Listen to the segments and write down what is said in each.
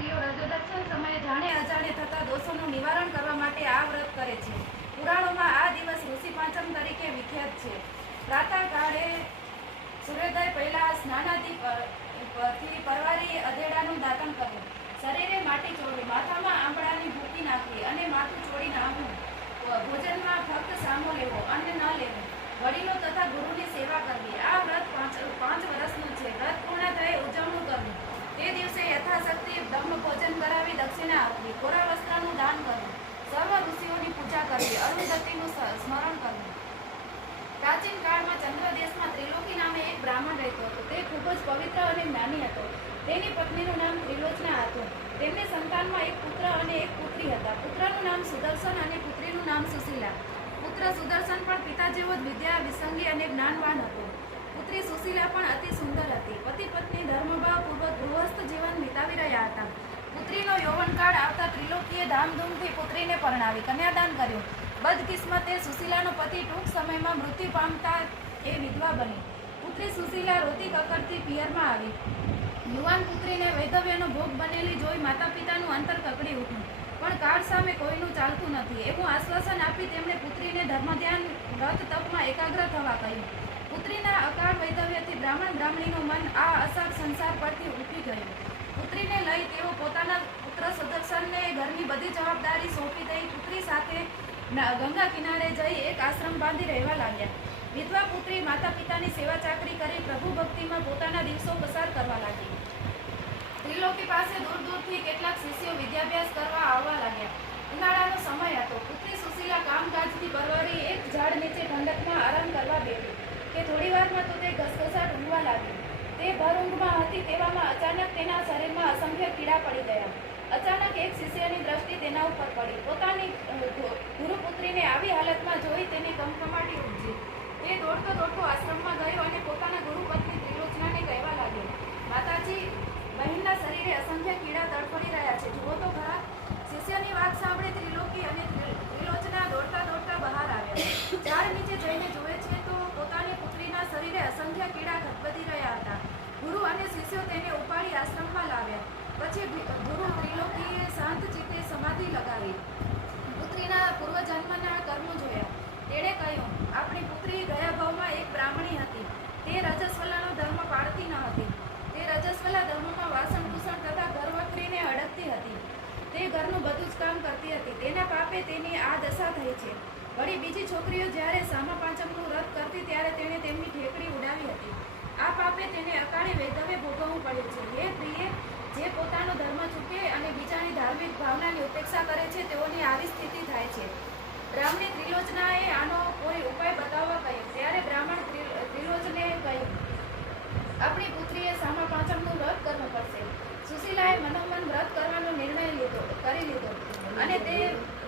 સ્ત્રીઓ રજોદર્શન સમયે જાણે અજાણે થતા દોષોનું નિવારણ કરવા માટે આ વ્રત કરે છે. પુરાણોમાં આ દિવસ ઋષિ પાંચમ તરીકે વિખ્યાત છે. પ્રાતઃકાળે સૂર્યોદય પહેલા સ્નાનાદિથી પરવારી અધેડાનું દાતન કરવું, શરીરે માટી ચોળવી, માથામાં આંબળાની ભૂકી નાખવી અને માથું છોડી નાહવું, ભોજનમાં ફક્ત સામો લેવો, અન્ન ન લેવું, વડીલો તથા ગુરુની સેવા કરવી. આ વ્રત 5 વર્ષનું છે. વ્રત પૂર્ણ થયે ઉજવણું કરવું. તે દિવસે યથાશક્તિ બ્રહ્મ ભોજન કરાવી દક્ષિણા આપવી, કોરા વસ્ત્રનું દાન કરવું, સર્વ ઋષિઓની પૂજા કરવી, અરુંધતીનું સ્મરણ કરવું. પ્રાચીન કાળમાં ચંદ્ર દેશમાં ત્રિલોકી નામે એક બ્રાહ્મણ રહેતો હતો. તે ખૂબ જ પવિત્ર અને જ્ઞાની હતો. તેની પત્નીનું નામ ત્રિલોચના હતું. તેમને સંતાનમાં એક પુત્ર અને એક પુત્રી હતા. પુત્રનું નામ સુદર્શન અને પુત્રીનું નામ સુશીલા. પુત્ર સુદર્શન પણ પિતા જેવો જ વિદ્યા વિસંગી અને જ્ઞાનવાન હતો. પુત્રી સુશીલા પણ અતિ સુંદર હતી. પતિ પત્ની ધર્મભાવ પૂર્વક ગૃહસ્થ જીવન વિતાવી રહ્યા હતા. પુત્રીનો યૌવનકાળ આવતા ત્રિલોકીએ ધામધૂમથી પુત્રીને પરણાવી કન્યાદાન કર્યું. બદકિસ્મતે સુશીલાનો પતિ ટૂંક સમયમાં મૃત્યુ પામતા એ વિધવા બની. પુત્રી સુશીલા રોતી કકડતી પિયરમાં આવી. યુવાન પુત્રીને વૈધવ્યનો ભોગ બનેલી જોઈ માતા પિતાનું અંતર કકડી ઉઠ્યું. પણ કાળ સામે કોઈનું ચાલતું નથી એવું આશ્વાસન આપી તેમણે પુત્રીને ધર્મધ્યાન વ્રત તપમાં એકાગ્ર થવા કહ્યું. પુત્રીના અકાળ વૈધવ્યથી બ્રાહ્મણ બ્રાહ્મણીનું મન આ અસાર સંસાર પરથી ઉઠી ગયું. પુત્રીને લઈ તેઓ પોતાના પુત્ર સુદર્શનને ઘરની બધી જવાબદારી સોંપી દઈ પુત્રી સાથે ગંગા કિનારે જઈ એક આશ્રમ બાંધી રહેવા લાગ્યા. વિધવા પુત્રી માતા પિતાની સેવા ચાકરી કરી પ્રભુ ભક્તિમાં પોતાના દિવસો પસાર કરવા લાગી. ત્રિલોકી પાસે દૂર દૂરથી કેટલાક શિષ્યો વિદ્યાભ્યાસ કરવા આવવા લાગ્યા. ઉનાળાનો સમય હતો. પુત્રી સુશીલા કામકાજથી પરવારી એક ઝાડ નીચે ઠંડકમાં આરામ કરવા બેઠી કે થોડી વારમાં તો તે ઘસઘસાટ ઊંઘવા લાગી. તે ભર ઊંઘમાં હતી તેવામાં અચાનક તેના શરીરમાં અસંખ્ય કીડા પડી ગયા. અચાનક એક શિષ્યની દ્રષ્ટિ તેના ઉપર પડી. પોતાની ગુરુપુત્રીને આવી હાલતમાં જોઈ તેની કમકમાટી ઉપજી. તે દોડતો દોડતો આશ્રમમાં ગયો અને પોતાના ગુરુપત્ની ત્રિલોચનાને કહેવા લાગ્યો, માતાજી, બહેનના શરીરે અસંખ્ય કીડા તડફડી રહ્યા છે, જુઓ તો ખરા. શિષ્યની વાત સાંભળી ત્રિલોકી અને ત્રિલોચના દોડતા દોડતા બહાર આવ્યા. ઝાડ નીચે જઈને જુએ છે તો પોતાની પુત્રીના શરીરે અસંખ્ય કીડા ખદબદી રહ્યા હતા. ગુરુ અને શિષ્યો તેને ઉપાડી આશ્રમમાં લાવ્યા. પછી ગુરુ ત્રિલોકીએ શાંત ચિત્તે સમાધિ લગાવી પુત્રીના પૂર્વજન્મના કર્મો જોયા. તેણે કહ્યું, આપણી પુત્રી ગયા ભાવમાં એક બ્રાહ્મણી હતી. તે રજસ્વલાનો ધર્મ પાળતી ન હતી. તે રજસ્વલા ધર્મમાં વાસણભૂષણ તથા ઘર વખરીને અડકતી હતી. તે ઘરનું બધું જ કામ કરતી હતી. તેના પાપે તેની આ દશા થઈ છે. વળી બીજી છોકરીઓ જ્યારે સામા પાંચમનું વ્રત કરતી ત્યારે તેણે તેમની ઠેકડી ઉડાવી હતી. આ પાપે તેને અકાળે વૈધવ્ય ભોગવવું પડ્યું છે. હે પ્રિય, જે પોતાનો ધર્મ ચૂકે અને બીજાની ધાર્મિક ભાવનાની ઉપેક્ષા કરે છે તેઓની આવી સ્થિતિ થાય છે. બ્રાહ્મણી ત્રિલોચનાએ આનો કોઈ ઉપાય બતાવવા કહ્યું. ત્યારે બ્રાહ્મણ ત્રિલોચને કહ્યું, આપણી પુત્રીએ સામા પાંચમનું વ્રત કરવું પડશે. સુશીલાએ મનોમન વ્રત કરવાનો નિર્ણય કરી લીધો અને તે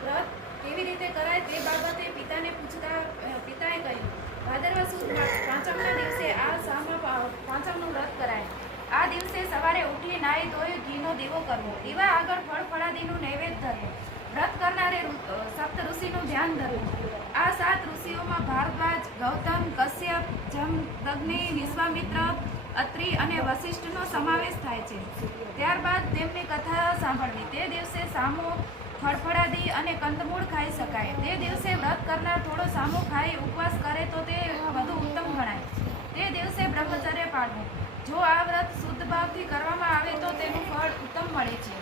વ્રત કેવી રીતે કરાય તે બાબતે પિતાને પૂછતા પિતાએ કહ્યું, ભાદરવા સુદ પાંચમના દિવસે આ સામા પાંચમનું વ્રત કરાય. આ દિવસે સવારે ઉઠી નાહી ધોઈ ઘીનો દીવો કરવો, દીવા આગળ ફળ ફળાદીનું નૈવેદ્ય ધરવું, વ્રત કરનારે સપ્ત ઋષિનું ધ્યાન ધરવું. આ 7 ઋષિઓમાં ભારદ્વાજ, ગૌતમ, કશ્યપ, જમદગ્નિ, વિશ્વામિત્ર, અત્રિ અને વશિષ્ઠનો સમાવેશ થાય છે. ત્યારબાદ તેમની કથા સાંભળવી. તે દિવસે સામો, ફળફળાદી અને કંદમૂળ ખાઈ શકાય. તે દિવસે વ્રત કરનાર થોડો સામો ખાઈ ઉપવાસ કરે તો તે વધુ ઉત્તમ ગણાય. તે દિવસે બ્રહ્મચર્ય પાળવું. જો આ વ્રત શુદ્ધ ભાવથી કરવામાં આવે તો તેનું ફળ ઉત્તમ મળે છે.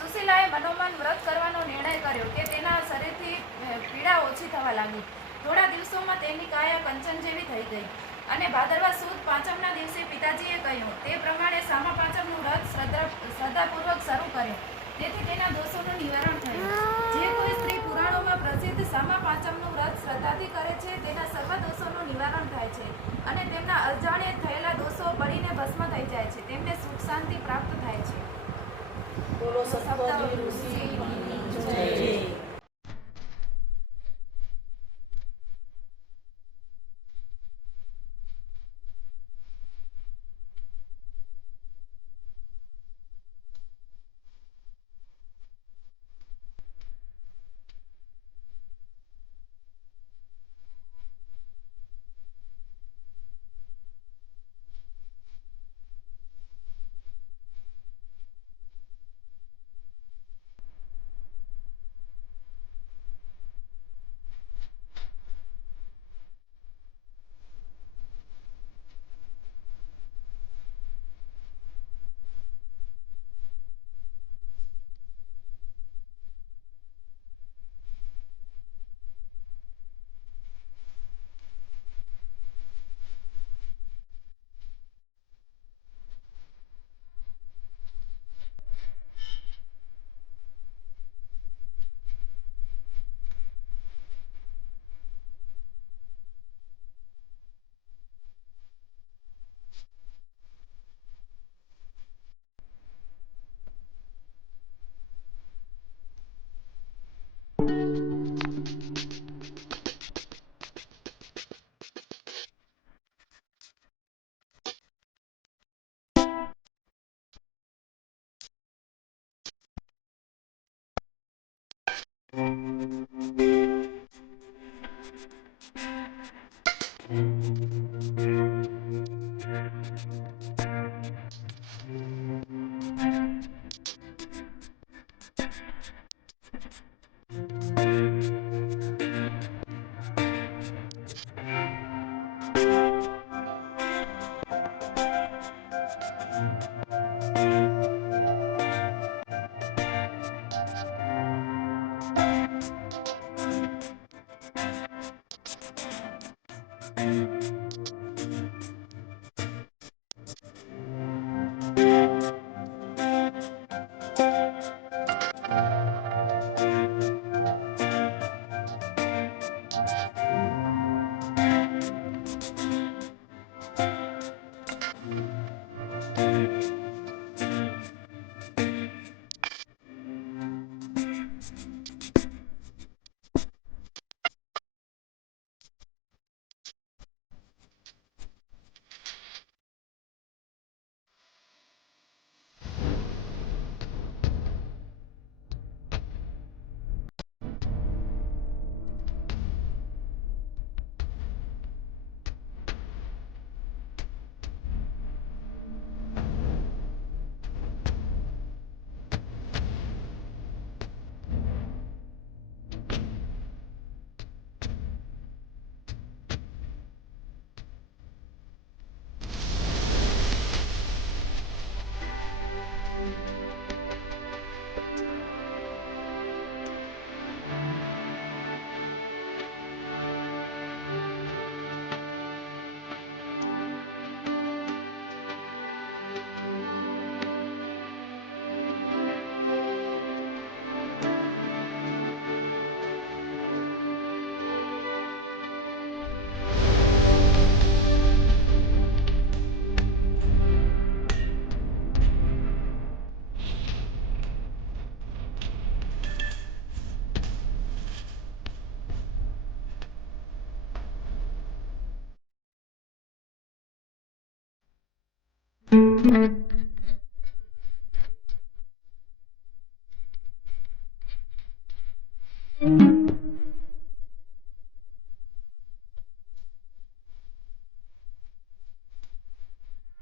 સુશીલાએ મનોમન વ્રત કરવાનો નિર્ણય કર્યો કે તેના શરીરથી પીડા ઓછી થવા લાગી. થોડા દિવસોમાં તેની કાયા કંચન જેવી થઈ ગઈ અને ભાદરવા સુદ પાંચમના દિવસે પિતાજીએ કહ્યું તે પ્રમાણે સામા પાંચમનું વ્રત શ્રદ્ધાપૂર્વક શરૂ કરે. તેથી તેના દોષોનું નિવારણ થયું. જે કોઈ સ્ત્રી પુરાણોમાં પ્રસિદ્ધ સામા પાંચમનું વ્રત શ્રદ્ધાથી કરે છે તેના સર્વ દોષોનું નિવારણ થાય છે અને તેમના અજાણે થયેલા દોષો બળીને ભસ્મ થઈ જાય છે. તેમને સુખ શાંતિ પ્રાપ્ત થાય છે. બોલો સપ્તઋષિ જય.